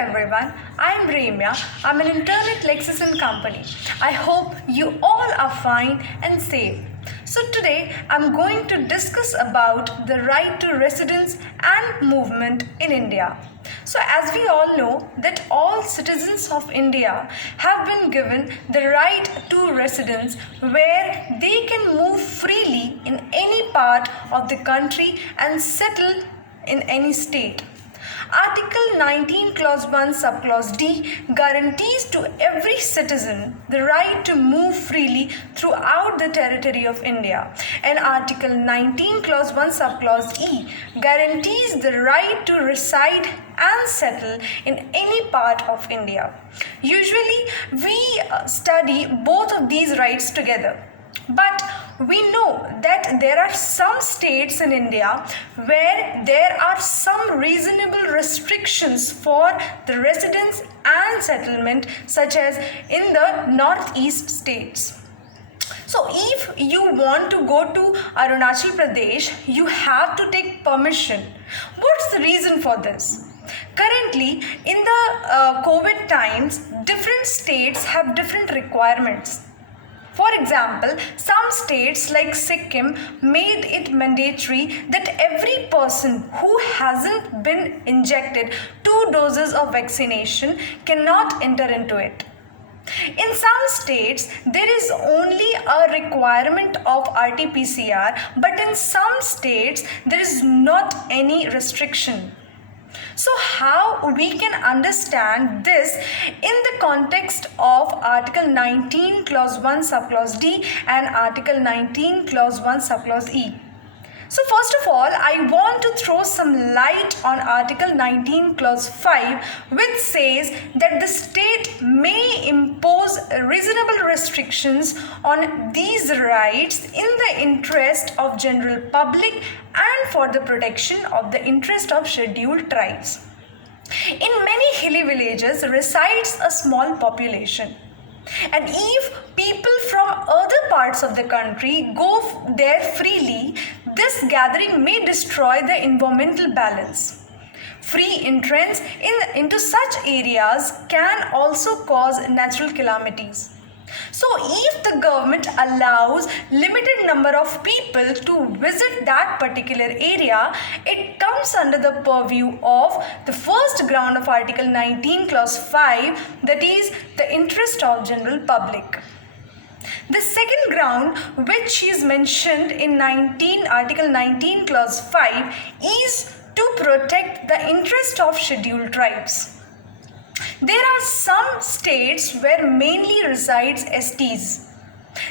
everyone, I'm Remya. I'm an intern at Lexison Company. I hope you all are fine and safe. So today I'm going to discuss about the right to residence and movement in India. So as we all know that all citizens of India have been given the right to residence where they can move freely in any part of the country and settle in any state. Article 19 Clause 1 Subclause D guarantees to every citizen the right to move freely throughout the territory of India, and Article 19 Clause 1 Subclause E guarantees the right to reside and settle in any part of India. Usually we study both of these rights together. But we know that there are some states in India where there are some reasonable restrictions for the residence and settlement, such as in the northeast states. So if you want to go to Arunachal Pradesh, you have to take permission. What's the reason for this? Currently, in the COVID times, different states have different requirements. For example, some states like Sikkim made it mandatory that every person who hasn't been injected 2 doses of vaccination cannot enter into it. In some states, there is only a requirement of RT-PCR, but in some states, there is not any restriction. So how we can understand this in the context of Article 19 Clause 1 Subclause D and Article 19 Clause 1 Subclause E? So first of all, I want to throw some light on Article 19 Clause 5, which says that the state may impose reasonable restrictions on these rights in the interest of general public and for the protection of the interest of scheduled tribes. In many hilly villages resides a small population. And if people from other parts of the country go there freely, this gathering may destroy the environmental balance. Free entrance into such areas can also cause natural calamities. So if the government allows limited number of people to visit that particular area, it comes under the purview of the first ground of Article 19 Clause 5, that is the interest of general public. The second ground, which is mentioned in Article 19 Clause 5, is to protect the interest of scheduled tribes. There are some states where mainly resides STs.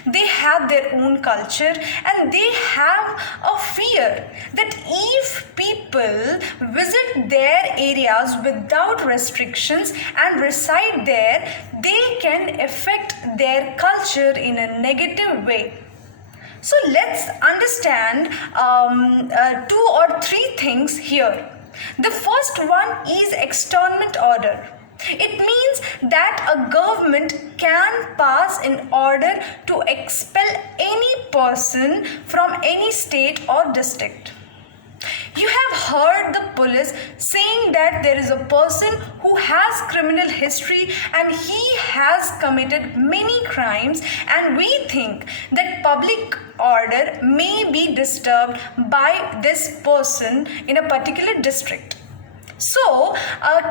They have their own culture and they have a fear that if people visit their areas without restrictions and reside there, they can affect their culture in a negative way. So let's understand 2 or 3 things here. The first one is externment order. It means that a government can pass an order to expel any person from any state or district. You have heard the police saying that there is a person who has criminal history and he has committed many crimes, and we think that public order may be disturbed by this person in a particular district. So,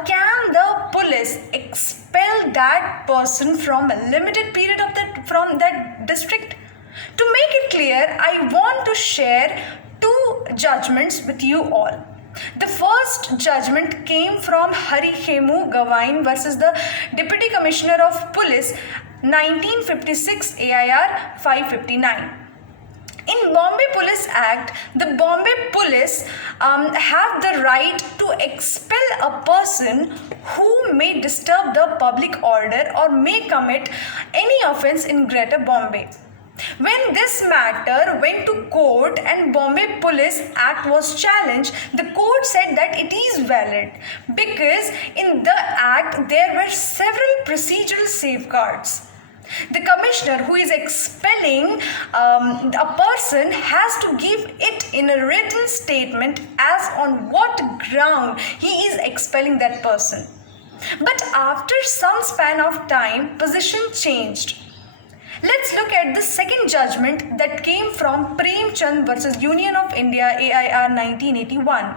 can the police expel that person from a limited period from that district? To make it clear, I want to share 2 judgments with you all. The first judgment came from Hari Khemu Gavain versus the Deputy Commissioner of Police, 1956 AIR 559. In Bombay Police Act, the Bombay Police have the right to expel a person who may disturb the public order or may commit any offence in Greater Bombay. When this matter went to court and Bombay Police Act was challenged, the court said that it is valid because in the act there were several procedural safeguards. The commissioner who is expelling a person has to give it in a written statement as on what ground he is expelling that person. But after some span of time, position changed. Let's look at the second judgment that came from Prem Chand versus Union of India AIR 1981.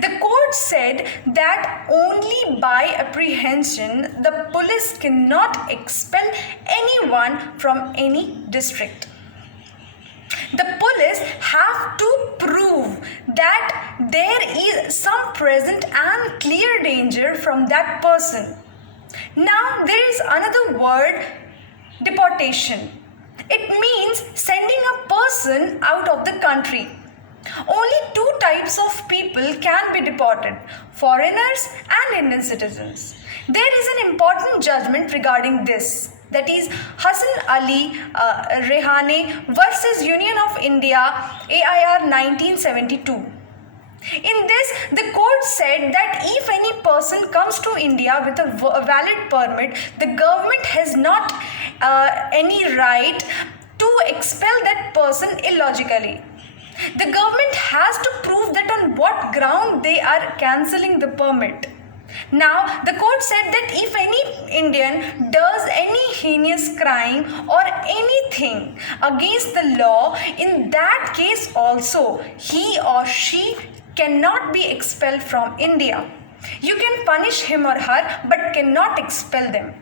The court said that only by apprehension the police cannot expel anyone from any district. The police have to prove that there is some present and clear danger from that person. Now there is another word, deportation. It means sending a person out of the country. Only two types of people can be deported, foreigners and Indian citizens. There is an important judgment regarding this, that is Hassan Ali Rehane versus Union of India AIR 1972. In this, the court said that if any person comes to India with a valid permit, the government has not any right to expel that person illogically. The government has to prove that on what ground they are cancelling the permit. Now, the court said that if any Indian does any heinous crime or anything against the law, in that case also, he or she cannot be expelled from India. You can punish him or her, but cannot expel them.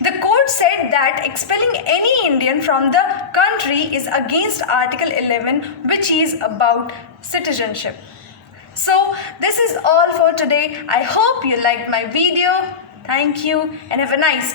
The court said that expelling any Indian from the country is against Article 11, which is about citizenship. So, this is all for today. I hope you liked my video. Thank you and have a nice day.